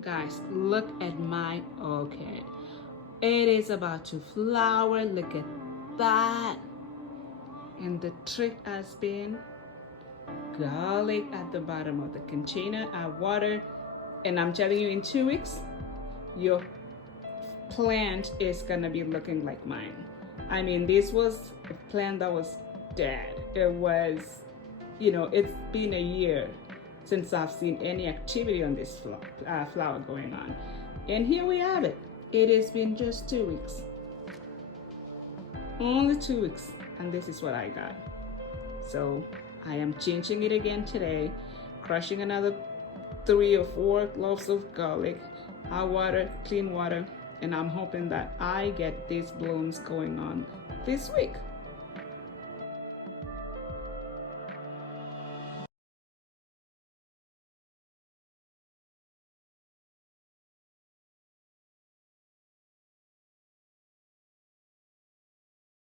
Guys, look at my orchid. It is about to flower. Look at that. And the trick has been garlic at the bottom of the container. I water, and I'm telling you, in 2 weeks, your plant is gonna be looking like mine. I mean, this was a plant that was dead. It was, it's been a year since I've seen any activity on this flower going on. And here we have it. It has been just 2 weeks. Only 2 weeks, and this is what I got. So I am changing it again today, crushing another 3 or 4 cloves of garlic, hot water, clean water, and I'm hoping that I get these blooms going on this week.